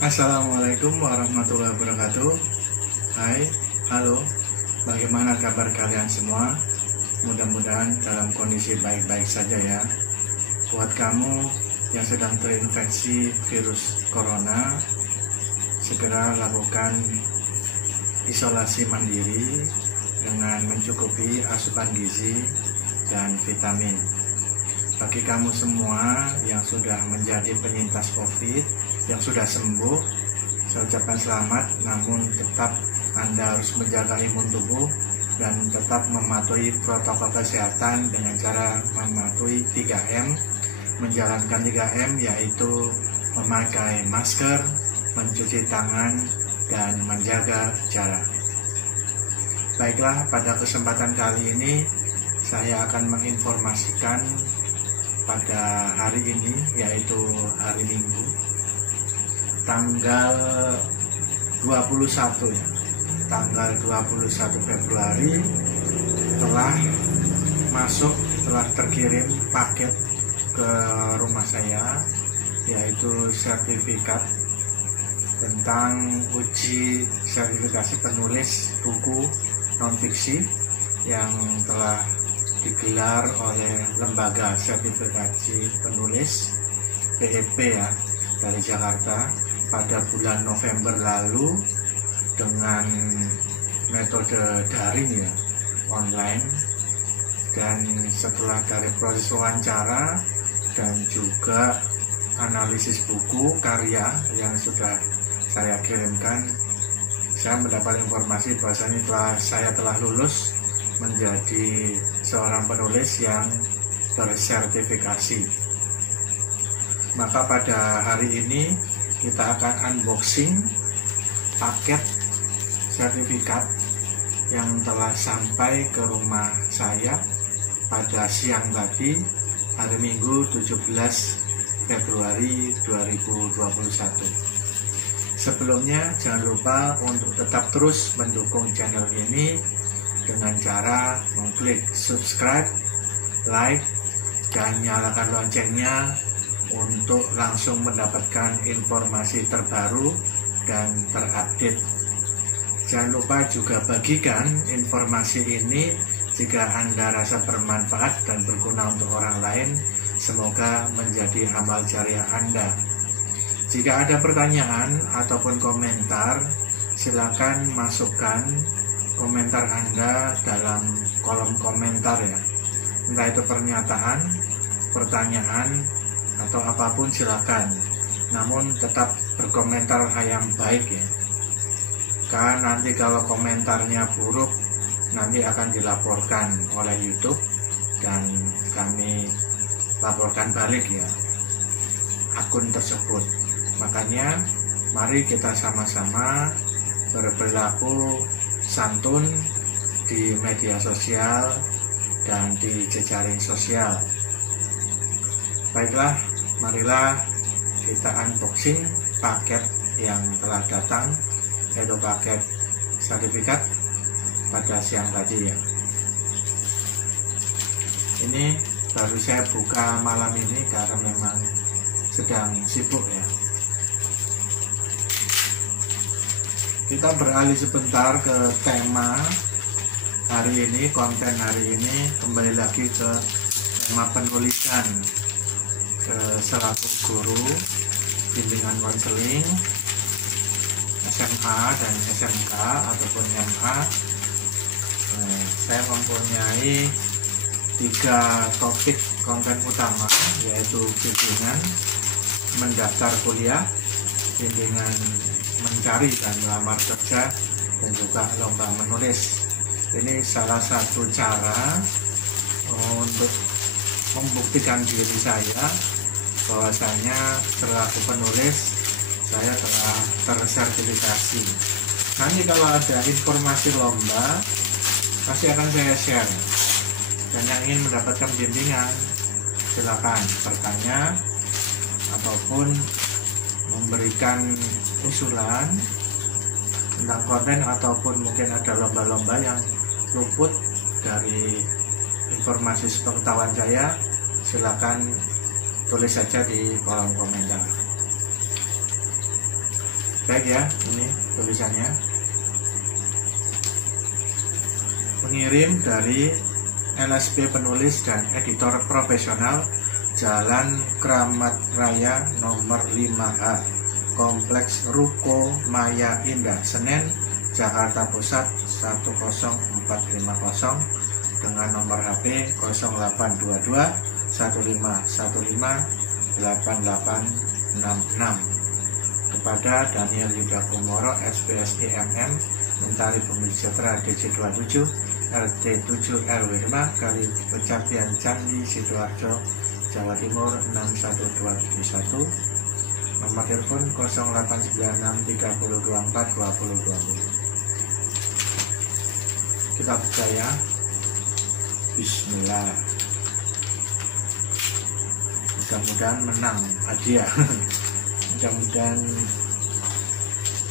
Assalamualaikum warahmatullahi wabarakatuh. Hai, halo, bagaimana kabar kalian semua? Mudah-mudahan dalam kondisi baik-baik saja ya. Buat kamu yang sedang terinfeksi virus corona, segera lakukan isolasi mandiri dengan mencukupi asupan gizi dan vitamin. Bagi kamu semua yang sudah menjadi penyintas COVID, yang sudah sembuh, saya ucapkan selamat, namun tetap Anda harus menjaga imun tubuh dan tetap mematuhi protokol kesehatan dengan cara mematuhi 3M, menjalankan 3M yaitu memakai masker, mencuci tangan, dan menjaga jarak. Baiklah, pada kesempatan kali ini saya akan menginformasikan pada hari ini, yaitu hari Minggu, tanggal 21 ya. Tanggal 21 Februari telah terkirim paket ke rumah saya, yaitu sertifikat tentang uji sertifikasi penulis buku non-fiksi yang telah digelar oleh Lembaga Sertifikasi Penulis PEP ya, dari Jakarta pada bulan November lalu dengan metode daring ya, online. Dan setelah dari proses wawancara dan juga analisis buku karya yang sudah saya kirimkan, saya mendapat informasi bahwasanya saya telah lulus menjadi seorang penulis yang bersertifikasi. Maka pada hari ini kita akan unboxing paket sertifikat yang telah sampai ke rumah saya pada siang tadi, hari Minggu 17 Februari 2021. Sebelumnya jangan lupa untuk tetap terus mendukung channel ini dengan cara mengklik subscribe, like, dan nyalakan loncengnya untuk langsung mendapatkan informasi terbaru dan terupdate. Jangan lupa juga bagikan informasi ini jika Anda rasa bermanfaat dan berguna untuk orang lain. Semoga menjadi amal jariah Anda. Jika ada pertanyaan ataupun komentar, silakan masukkan komentar Anda dalam kolom komentar ya. Entah itu pernyataan, pertanyaan, atau apapun silakan. Namun tetap berkomentar hal yang baik ya. Karena nanti kalau komentarnya buruk, nanti akan dilaporkan oleh YouTube dan kami laporkan balik ya akun tersebut. Makanya mari kita sama-sama berperilaku santun di media sosial dan di jejaring sosial. Baiklah, marilah kita unboxing paket yang telah datang, yaitu paket sertifikat pada siang tadi ya. Ini baru saya buka malam ini karena memang sedang sibuk ya. Kita beralih sebentar ke tema hari ini, konten hari ini, kembali lagi ke tema penulisan selaku guru bimbingan konseling SMA dan SMK ataupun MA. Saya mempunyai 3 topik konten utama, yaitu bimbingan mendaftar kuliah, bimbingan mencari dan melamar kerja, dan juga lomba menulis. Ini salah satu cara untuk membuktikan diri saya bahwasanya selaku penulis saya telah tersertifikasi. Nanti kalau ada informasi lomba pasti akan saya share, dan yang ingin mendapatkan bimbingan silakan bertanya ataupun memberikan usulan tentang konten, ataupun mungkin ada lomba-lomba yang luput dari informasi sepengetahuan saya, silakan tulis saja di kolom komentar. Baik ya, ini tulisannya. Mengirim dari LSP Penulis dan Editor Profesional, Jalan Kramat Raya nomor 5A, Kompleks Ruko Maya Indah, Senen, Jakarta Pusat 10450, dengan nomor HP 0822 1515 8866. Kepada Daniel Yuda Kumoro, SPSI MM, Mentari Pemilih Sejahtera DC27, RT7 RW 5, Kali Pecapian Candi, Sidoarjo, Jawa Timur 61271. Nomor telepon 0896 3024 2020. Kita buka ya. Bismillah. Mudah-mudahan menang hadiah. Mudah-mudahan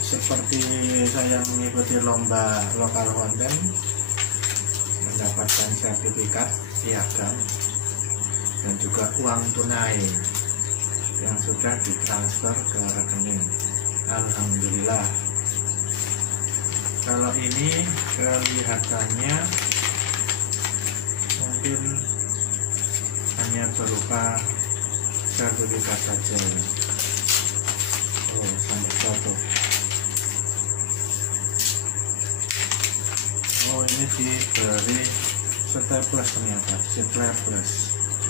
seperti saya mengikuti lomba lokal konten, mendapatkan sertifikat piagam dan juga uang tunai yang sudah ditransfer ke rekening. Alhamdulillah. Kalau ini kelihatannya mungkin hanya berupa sertifikat saja. Oh, sampai jatuh. Oh, ini diberi staples ternyata, staples.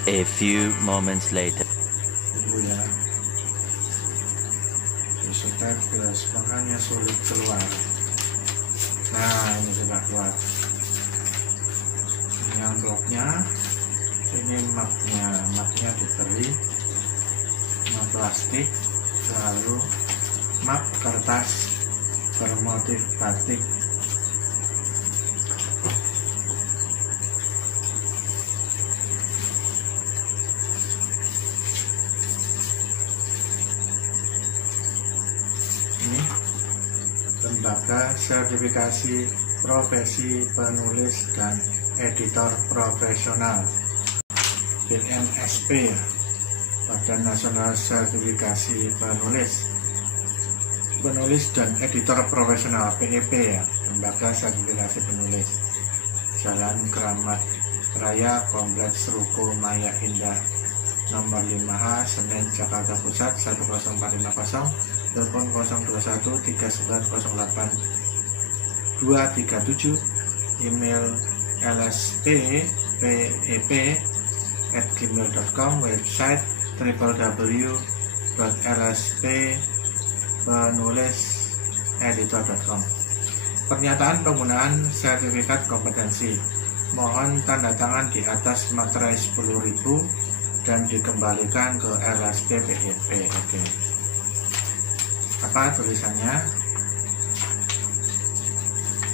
A few moments later. Tunggu ya. Staples, makanya sulit keluar. Nah, ini sudah keluar. Ini amplopnya, ini mapnya diberi map plastik, lalu map kertas bermotif batik. Ini Lembaga Sertifikasi Profesi Penulis dan Editor Profesional, BNSP ya, Badan Nasional Sertifikasi Penulis dan Editor Profesional, PEP ya, Lembaga Sertifikasi Penulis, Jalan Kramat Raya, Kompleks Ruko Maya Indah, nomor 5A, Senen, Jakarta Pusat 10450, telepon 021 3908 237, email lspPEP@gmail.com, website www.lsppenuliseditor.com. Pernyataan penggunaan sertifikat kompetensi, mohon tanda tangan di atas materai 10.000 dan dikembalikan ke LSP PEP. Oke. Apa tulisannya?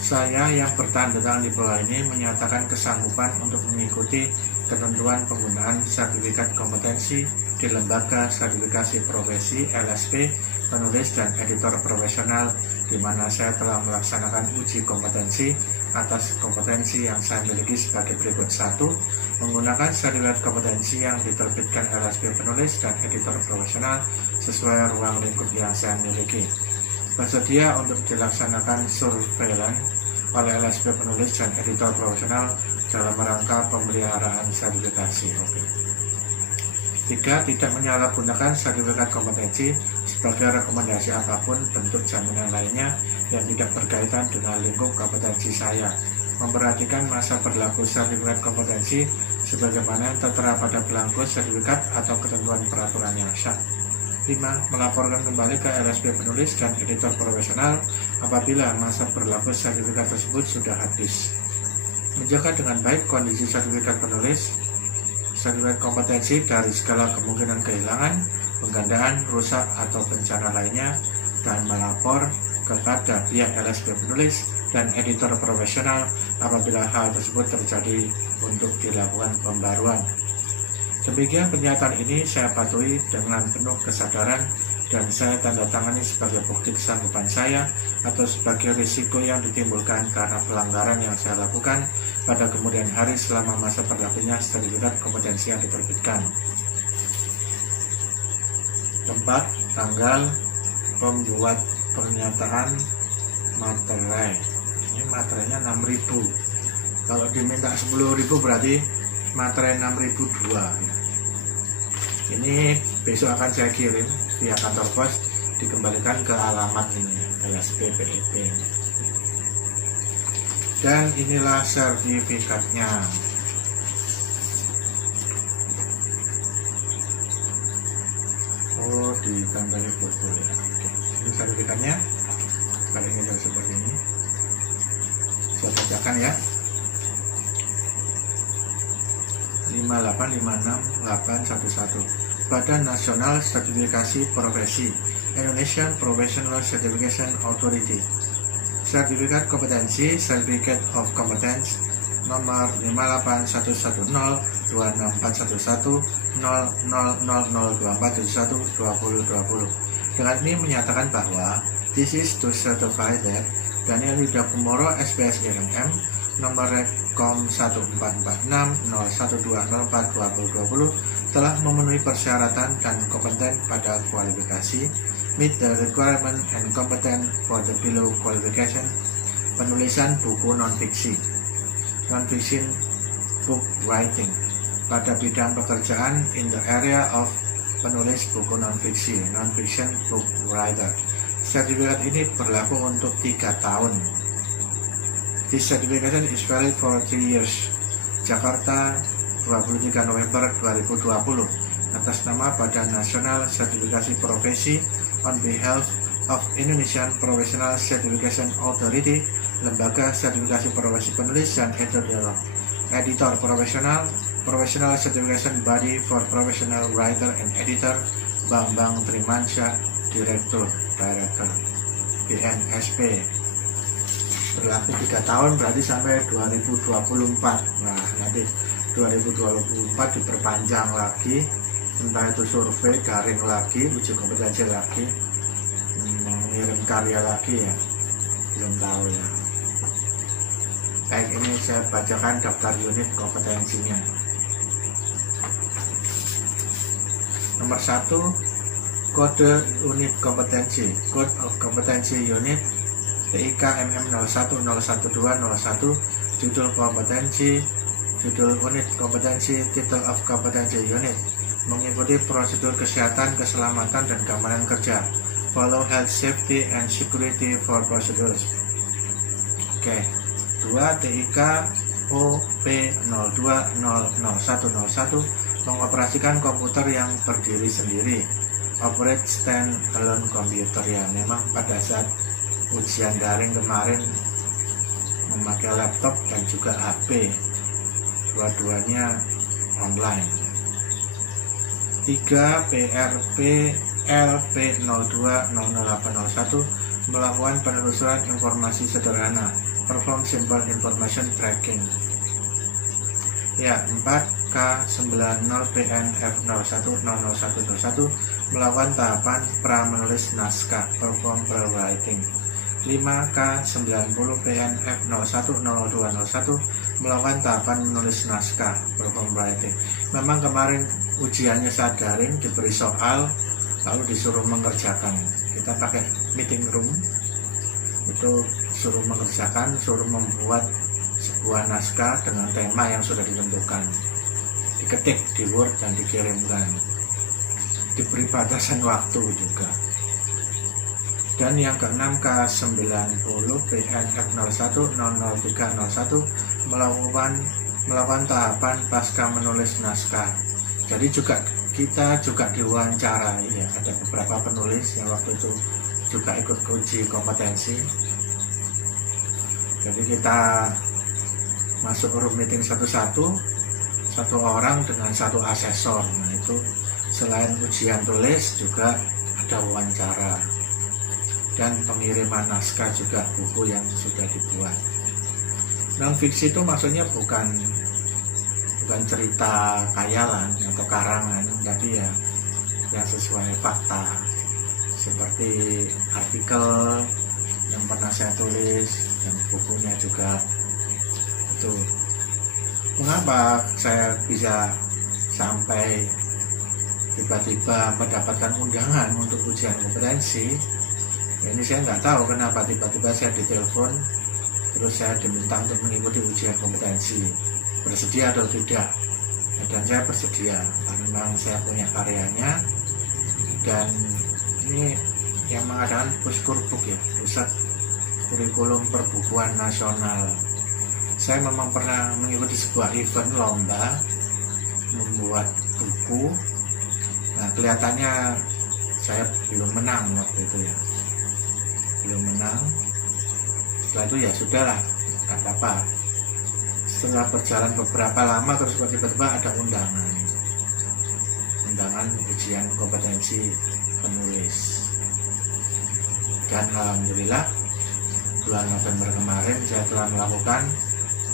Saya yang bertanda tangan di bawah ini menyatakan kesanggupan untuk mengikuti ketentuan penggunaan sertifikat kompetensi di Lembaga Sertifikasi Profesi LSP Penulis dan Editor Profesional, di mana saya telah melaksanakan uji kompetensi atas kompetensi yang saya miliki sebagai berikut. 1. Menggunakan sertifikat kompetensi yang diterbitkan LSP Penulis dan Editor Profesional sesuai ruang lingkup yang saya miliki. Bersedia untuk dilaksanakan surveillance oleh LSP Penulis dan Editor Profesional dalam rangka pemeliharaan sertifikasi. Oke. 3. Tidak menyalahgunakan sertifikat kompetensi sebagai rekomendasi apapun bentuk jaminan lainnya yang tidak berkaitan dengan lingkup kompetensi saya. Memperhatikan masa berlaku sertifikat kompetensi sebagaimana tertera pada belangko sertifikat atau ketentuan peraturan yang sah. 5. Melaporkan kembali ke LSP Penulis dan Editor Profesional apabila masa berlaku sertifikat tersebut sudah habis. Menjaga dengan baik kondisi sertifikat penulis sertifikat kompetensi dari segala kemungkinan kehilangan, penggandaan, rusak, atau bencana lainnya, dan melapor kepada pihak LSP penulis dan editor profesional apabila hal tersebut terjadi untuk dilakukan pembaruan. Demikian pernyataan ini saya patuhi dengan penuh kesadaran dan saya tanda tangani sebagai bukti kesanggupan saya atau sebagai risiko yang ditimbulkan karena pelanggaran yang saya lakukan pada kemudian hari selama masa berlakunya sertifikat kompetensi yang diterbitkan. Tempat, tanggal, pembuat pernyataan materai. Ini materainya 6.000. Kalau diminta 10.000 berarti materai 6.002 ya. Ini besok akan saya kirim via kantor pos, dikembalikan ke alamat ini LSP PIP. Dan inilah sertifikatnya. Oh, ditandai foto ya. Oke. Ini sertifikatnya. Kali ini seperti ini. Saya bacakan ya. 5856811 Badan Nasional Sertifikasi Profesi Indonesian Professional Certification Authority. Sertifikat kompetensi Certificate of Competence nomor 58111-26471-00002471-2020. Dengan ini menyatakan bahwa this is to certify that Daniel Yuda Kumoro SPS IMM nomor Rekom 1446-012004-2020 telah memenuhi persyaratan dan kompeten pada kualifikasi meet the requirement and competent for the below qualification penulisan buku non-fiksi book writing pada bidang pekerjaan in the area of penulis buku non-fiksi non-fiction book writer. Sertifikat ini berlaku untuk 3 tahun. This certification is valid for 3 years. Jakarta, 23 November 2020. Atas nama Badan Nasional Sertifikasi Profesi on behalf of Indonesian Professional Certification Authority, Lembaga Sertifikasi Profesi Penulis dan Editor Profesional, Professional Certification Body for Professional Writer and Editor, Bambang Trimansyah, Director BNSP. Berlaku 3 tahun berarti sampai 2024. Nah, nanti 2024 diperpanjang lagi, entah itu survei daring lagi, uji kompetensi lagi, mengirim karya lagi ya, belum tahu ya. Baik, ini saya bacakan daftar unit kompetensinya. Nomor 1, kode unit kompetensi, Code of Competency Unit TIK MM 01011201, judul kompetensi, judul unit kompetensi, title of competency unit, mengikuti prosedur kesehatan, keselamatan, dan keamanan kerja, follow health, safety, and security for procedures. Oke. 2, TIK OP 02000101, mengoperasikan komputer yang berdiri sendiri, operate stand-alone computer. Ya, memang pada saat ujian daring kemarin memakai laptop dan juga HP, dua-duanya online. 3, PRP LP 02000801, melakukan penelusuran informasi sederhana, perform simple information tracking. Ya, 4, K90PNF 01000101, melakukan tahapan pra menulis naskah, perform pre-writing. 5, K90PNF 010201, melakukan tahapan menulis naskah, perform writing. Memang kemarin ujiannya saat daring, diberi soal lalu disuruh mengerjakan. Kita pakai meeting room, itu suruh mengerjakan, suruh membuat sebuah naskah dengan tema yang sudah ditentukan, diketik di Word dan dikirimkan, diberi batasan waktu juga. Dan yang ke-6, K90PNF 01000301, melakukan tahapan pasca menulis naskah. Jadi kita juga diwawancarai ya, ada beberapa penulis yang waktu itu juga ikut uji kompetensi. Jadi kita masuk room meeting satu-satu, satu orang dengan satu asesor. Nah itu selain ujian tulis juga ada wawancara dan pengiriman naskah juga buku yang sudah dibuat. Non fiksi itu maksudnya bukan cerita khayalan atau karangan, tapi ya yang sesuai fakta, seperti artikel yang pernah saya tulis dan bukunya juga. Itu mengapa saya bisa sampai tiba-tiba mendapatkan undangan untuk ujian kompetensi. Ini saya nggak tahu kenapa tiba-tiba saya ditelepon terus saya diminta untuk mengikuti ujian kompetensi, bersedia atau tidak. Dan saya bersedia karena memang saya punya karyanya, dan ini yang mengadakan Puskurbuk ya, Pusat Kurikulum Perbukuan Nasional. Saya memang pernah mengikuti sebuah event lomba membuat buku. Nah kelihatannya saya belum menang waktu itu ya, belum menang. Setelah itu ya sudahlah, nggak apa-apa. Setelah berjalan beberapa lama terus tiba-tiba ada undangan ujian kompetensi penulis, dan alhamdulillah bulan November kemarin saya telah melakukan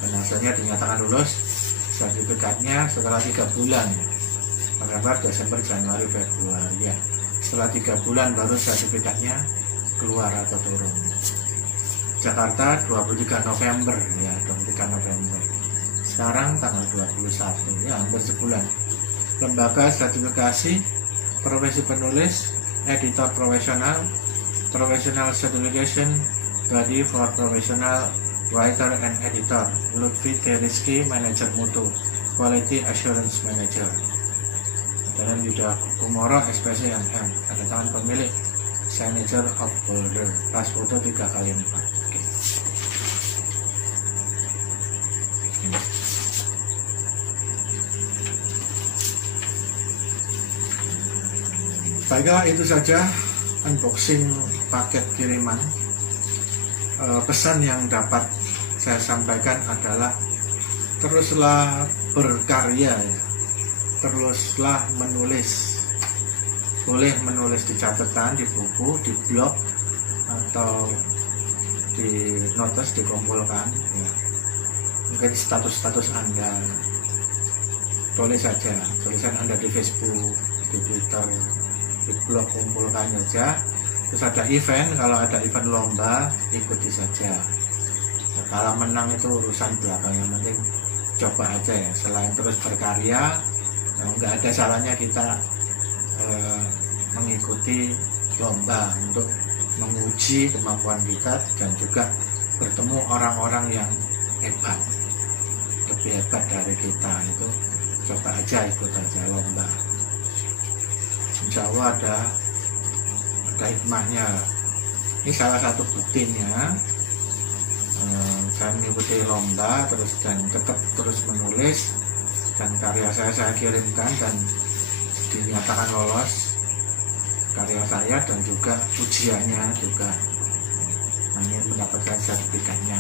dan hasilnya dinyatakan lulus. Sertifikatnya setelah 3 bulan, November, Desember, Januari, Februari ya, setelah 3 bulan baru sertifikatnya keluar atau turun. Jakarta 23 November ya, 23 November. Sekarang tanggal 21 ya, hampir sebulan. Lembaga sertifikasi profesi penulis, editor profesional, Professional Certification Body for Professional Writer and Editor, Lutfi Teriski, Manager Mutu, Quality Assurance Manager. Dan Yuda Kumoro, SPC MM, ada tangan pemilik, Signature of Holder, pas foto 3x4. Baiklah, itu saja unboxing paket kiriman. Pesan yang dapat saya sampaikan adalah teruslah berkarya ya. Teruslah menulis. Boleh menulis di catatan, di buku, di blog, atau di notes dikumpulkan ya. Mungkin status-status Anda, tulis saja tulisan Anda di Facebook, di Twitter, di blog, kumpulkan saja. Terus ada event, kalau ada event lomba ikuti saja. Nah, kalau menang itu urusan belakang, yang penting coba aja ya. Selain terus berkarya, nggak ada salahnya kita mengikuti lomba untuk menguji kemampuan kita dan juga bertemu orang-orang yang hebat, lebih hebat dari kita. Itu coba aja, ikut aja lomba. Insya Allah ada hikmahnya. Ini salah satu buktinya. Saya mengikuti lomba dan tetap terus menulis, dan karya saya kirimkan dan dinyatakan lolos karya saya, dan juga ujiannya juga hanya mendapatkan sertifikatnya.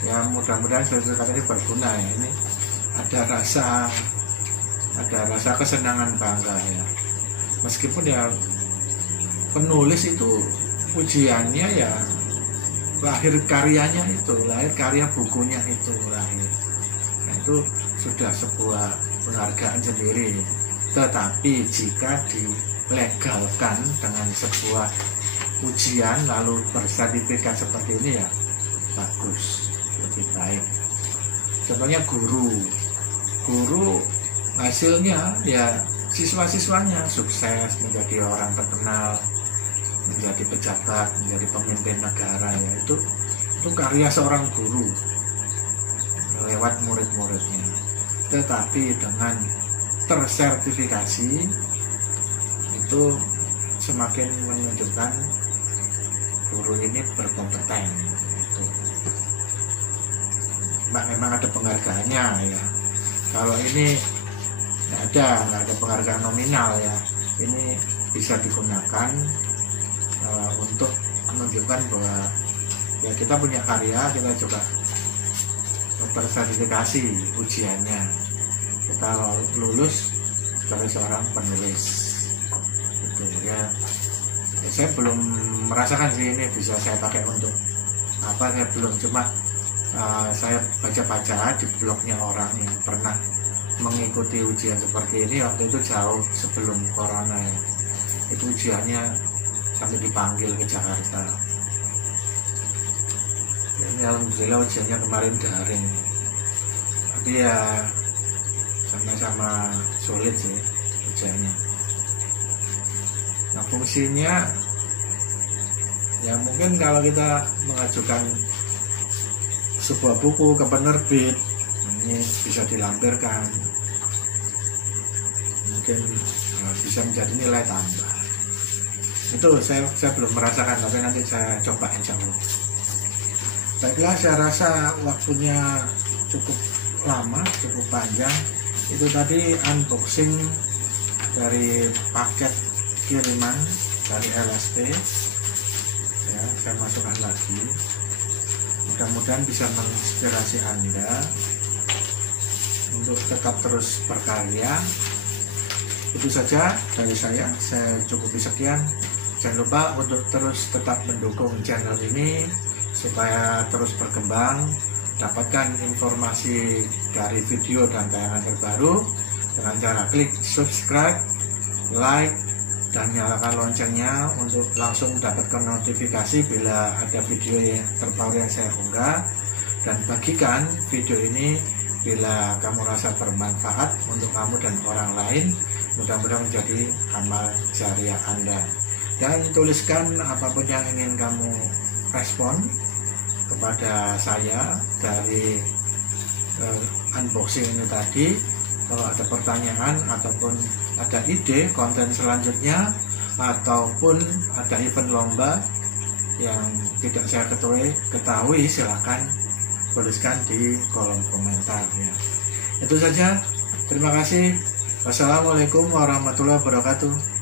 Ya mudah-mudahan sertifikat ini berguna ya. Ini ada rasa kesenangan, bangga ya. Meskipun ya penulis itu ujiannya ya lahir karyanya itu, lahir karya bukunya itu lahir. Nah, itu sudah sebuah penghargaan sendiri. Tetapi jika dilegalkan dengan sebuah ujian lalu bersertifikat seperti ini ya bagus, lebih baik. Contohnya guru hasilnya ya siswa-siswanya sukses, menjadi orang terkenal, menjadi pejabat, menjadi pemimpin negara ya. Itu karya seorang guru lewat murid-muridnya. Tetapi dengan tersertifikasi itu semakin menunjukkan guru ini berkompeten. Memang ada penghargaannya ya. Kalau ini nggak ada penghargaan nominal ya. Ini bisa digunakan untuk menunjukkan bahwa ya kita punya karya, kita juga terverifikasi ujiannya, kita lulus sebagai seorang penulis. Itu ya. Saya belum merasakan sih ini bisa saya pakai untuk apa, saya belum, cuma saya baca-baca di blognya orang yang pernah mengikuti ujian seperti ini waktu itu jauh sebelum corona ya. Itu ujiannya sampai dipanggil ke Jakarta. Ini alhamdulillah ujiannya kemarin daring, tapi ya sama-sama sulit sih ujiannya. Nah, fungsinya ya mungkin kalau kita mengajukan sebuah buku ke penerbit, ini bisa dilampirkan, mungkin bisa menjadi nilai tambah. Itu saya belum merasakan, tapi nanti saya coba insya Allah. Baiklah, saya rasa waktunya cukup lama, cukup panjang. Itu tadi unboxing dari paket kiriman dari LSP ya, saya masukkan lagi, mudah-mudahan bisa menginspirasi Anda untuk tetap terus berkarya. Itu saja dari saya cukupi sekian. Jangan lupa untuk terus tetap mendukung channel ini supaya terus berkembang, dapatkan informasi dari video dan tayangan terbaru dengan cara klik subscribe, like, dan nyalakan loncengnya untuk langsung mendapatkan notifikasi bila ada video yang terbaru yang saya unggah. Dan bagikan video ini bila kamu rasa bermanfaat untuk kamu dan orang lain, mudah-mudahan menjadi amal jariah Anda. Dan tuliskan apapun yang ingin kamu respon kepada saya dari unboxing ini tadi. Kalau ada pertanyaan ataupun ada ide konten selanjutnya, ataupun ada event lomba yang tidak saya ketahui, silahkan tuliskan di kolom komentar ya. Itu saja, terima kasih. Wassalamualaikum warahmatullahi wabarakatuh.